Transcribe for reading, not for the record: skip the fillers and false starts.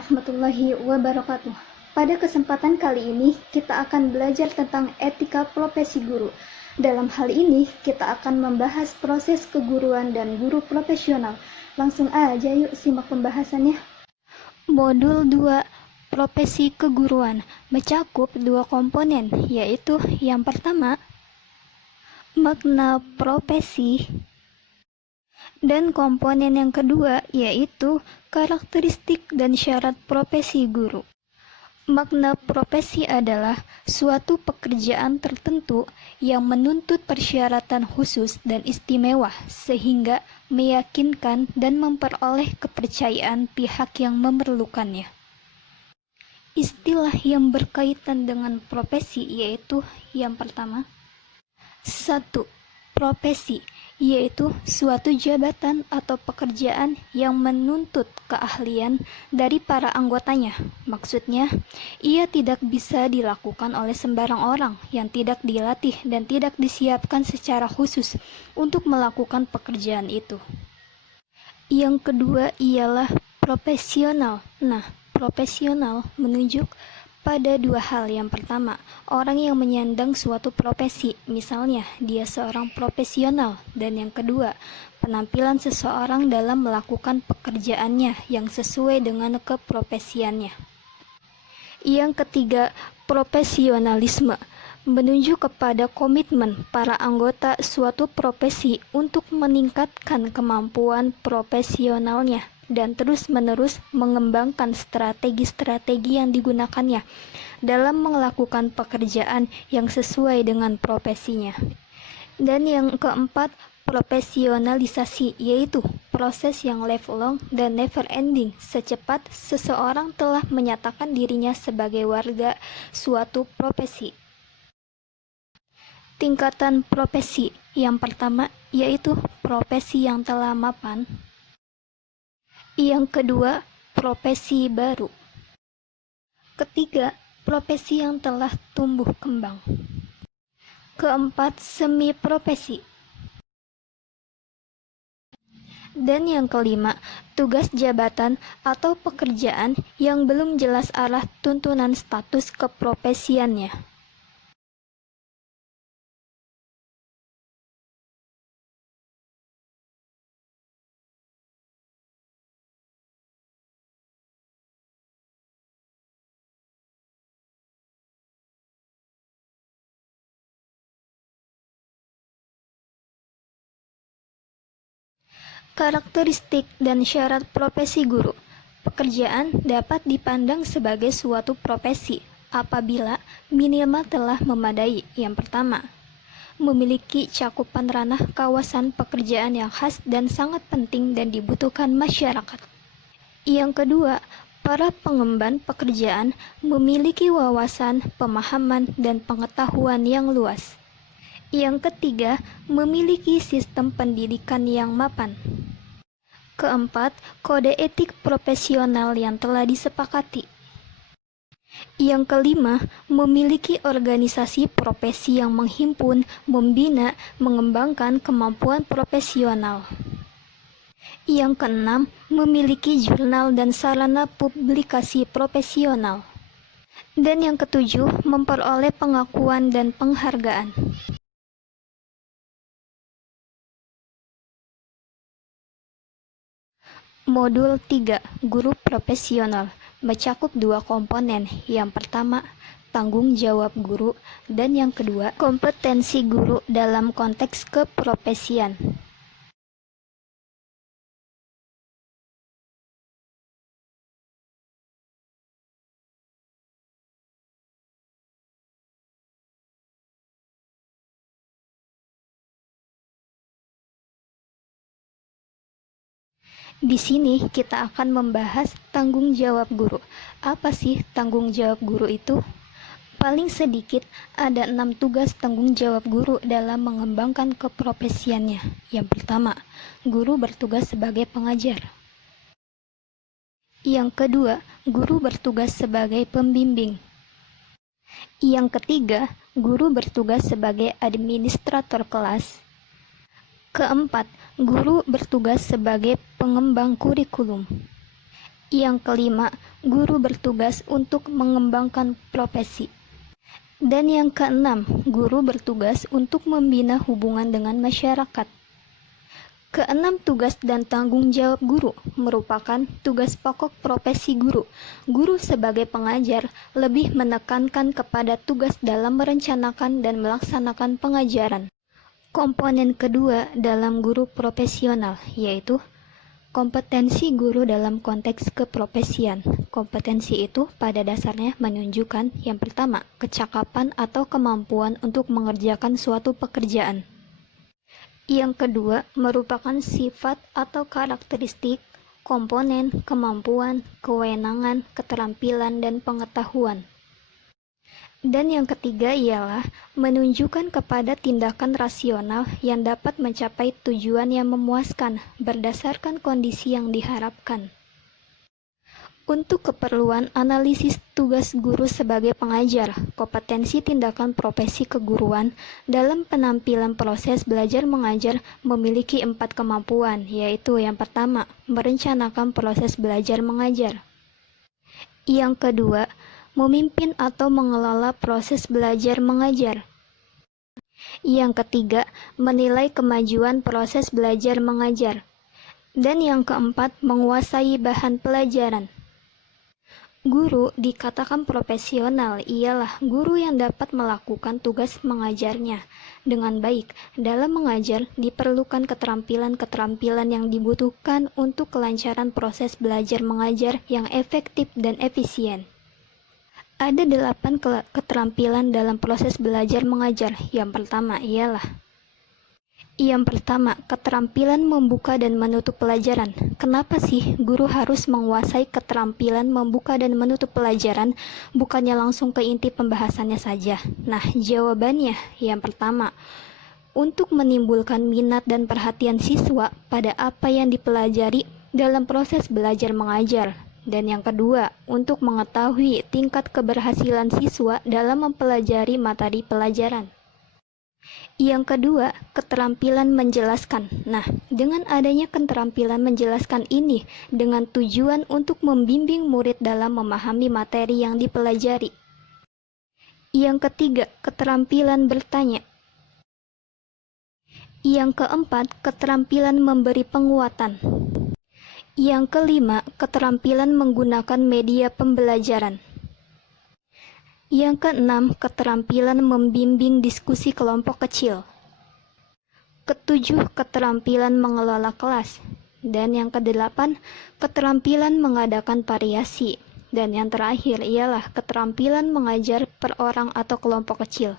warahmatullahi wabarakatuh. Pada kesempatan kali ini, kita akan belajar tentang etika profesi guru. Dalam hal ini, kita akan membahas proses keguruan dan guru profesional. Langsung aja yuk simak pembahasannya. Modul 2, profesi keguruan, mencakup dua komponen, yaitu yang pertama, makna profesi, dan komponen yang kedua yaitu karakteristik dan syarat profesi guru. Makna profesi adalah suatu pekerjaan tertentu yang menuntut persyaratan khusus dan istimewa sehingga meyakinkan dan memperoleh kepercayaan pihak yang memerlukannya. Istilah yang berkaitan dengan profesi yaitu yang pertama, 1. Profesi, yaitu suatu jabatan atau pekerjaan yang menuntut keahlian dari para anggotanya. Maksudnya, ia tidak bisa dilakukan oleh sembarang orang yang tidak dilatih dan tidak disiapkan secara khusus untuk melakukan pekerjaan itu. Yang kedua ialah profesional. Nah, profesional menunjuk pada dua hal. Yang pertama, orang yang menyandang suatu profesi, misalnya dia seorang profesional, dan yang kedua, penampilan seseorang dalam melakukan pekerjaannya yang sesuai dengan keprofesiannya. Yang ketiga, profesionalisme menunjuk kepada komitmen para anggota suatu profesi untuk meningkatkan kemampuan profesionalnya dan terus-menerus mengembangkan strategi-strategi yang digunakannya dalam melakukan pekerjaan yang sesuai dengan profesinya. Dan yang keempat, profesionalisasi, yaitu proses yang lifelong dan never ending secepat seseorang telah menyatakan dirinya sebagai warga suatu profesi. Tingkatan profesi yang pertama yaitu profesi yang telah mapan. Yang kedua, profesi baru. Ketiga, profesi yang telah tumbuh kembang. Keempat, semi profesi. Dan yang kelima, tugas jabatan atau pekerjaan yang belum jelas arah tuntunan status keprofesiannya. Karakteristik dan syarat profesi guru. Pekerjaan dapat dipandang sebagai suatu profesi apabila minimal telah memadai. Yang pertama, memiliki cakupan ranah kawasan pekerjaan yang khas dan sangat penting dan dibutuhkan masyarakat. Yang kedua, para pengemban pekerjaan memiliki wawasan, pemahaman, dan pengetahuan yang luas. Yang ketiga, memiliki sistem pendidikan yang mapan. Keempat, kode etik profesional yang telah disepakati. Yang kelima, memiliki organisasi profesi yang menghimpun, membina, mengembangkan kemampuan profesional. Yang keenam, memiliki jurnal dan sarana publikasi profesional. Dan yang ketujuh, memperoleh pengakuan dan penghargaan. Modul 3, Guru Profesional, mencakup dua komponen. Yang pertama, tanggung jawab guru, dan yang kedua, kompetensi guru dalam konteks keprofesian. Di sini kita akan membahas tanggung jawab guru. Apa sih tanggung jawab guru itu? Paling sedikit ada 6 tugas tanggung jawab guru dalam mengembangkan keprofesiannya. Yang pertama, guru bertugas sebagai pengajar. Yang kedua, guru bertugas sebagai pembimbing. Yang ketiga, guru bertugas sebagai administrator kelas. Keempat, guru bertugas sebagai pengembang kurikulum. Yang kelima, guru bertugas untuk mengembangkan profesi. Dan yang keenam, guru bertugas untuk membina hubungan dengan masyarakat. Keenam, tugas dan tanggung jawab guru merupakan tugas pokok profesi guru. Guru sebagai pengajar lebih menekankan kepada tugas dalam merencanakan dan melaksanakan pengajaran. Komponen kedua dalam guru profesional yaitu kompetensi guru dalam konteks keprofesian. Kompetensi itu pada dasarnya menunjukkan yang pertama, kecakapan atau kemampuan untuk mengerjakan suatu pekerjaan. Yang kedua, merupakan sifat atau karakteristik, komponen, kemampuan, kewenangan, keterampilan, dan pengetahuan. Dan yang ketiga ialah menunjukkan kepada tindakan rasional yang dapat mencapai tujuan yang memuaskan berdasarkan kondisi yang diharapkan. Untuk keperluan analisis tugas guru sebagai pengajar, kompetensi tindakan profesi keguruan dalam penampilan proses belajar mengajar memiliki 4 kemampuan, yaitu yang pertama, merencanakan proses belajar mengajar. Yang kedua, memimpin atau mengelola proses belajar mengajar. Yang ketiga, menilai kemajuan proses belajar mengajar. Dan yang keempat, menguasai bahan pelajaran. Guru dikatakan profesional ialah guru yang dapat melakukan tugas mengajarnya dengan baik. Dalam mengajar diperlukan keterampilan-keterampilan yang dibutuhkan untuk kelancaran proses belajar mengajar yang efektif dan efisien. Ada 8 keterampilan dalam proses belajar mengajar. Yang pertama, keterampilan membuka dan menutup pelajaran. Kenapa sih guru harus menguasai keterampilan membuka dan menutup pelajaran, bukannya langsung ke inti pembahasannya saja? Nah, jawabannya yang pertama, untuk menimbulkan minat dan perhatian siswa pada apa yang dipelajari dalam proses belajar mengajar. Dan yang kedua, untuk mengetahui tingkat keberhasilan siswa dalam mempelajari materi pelajaran. Yang kedua, keterampilan menjelaskan. Nah, dengan adanya keterampilan menjelaskan ini dengan tujuan untuk membimbing murid dalam memahami materi yang dipelajari. Yang ketiga, keterampilan bertanya. Yang keempat, keterampilan memberi penguatan. Yang kelima, keterampilan menggunakan media pembelajaran. Yang keenam, keterampilan membimbing diskusi kelompok kecil. Ketujuh, keterampilan mengelola kelas. Dan yang kedelapan, keterampilan mengadakan variasi. Dan yang terakhir ialah keterampilan mengajar per orang atau kelompok kecil.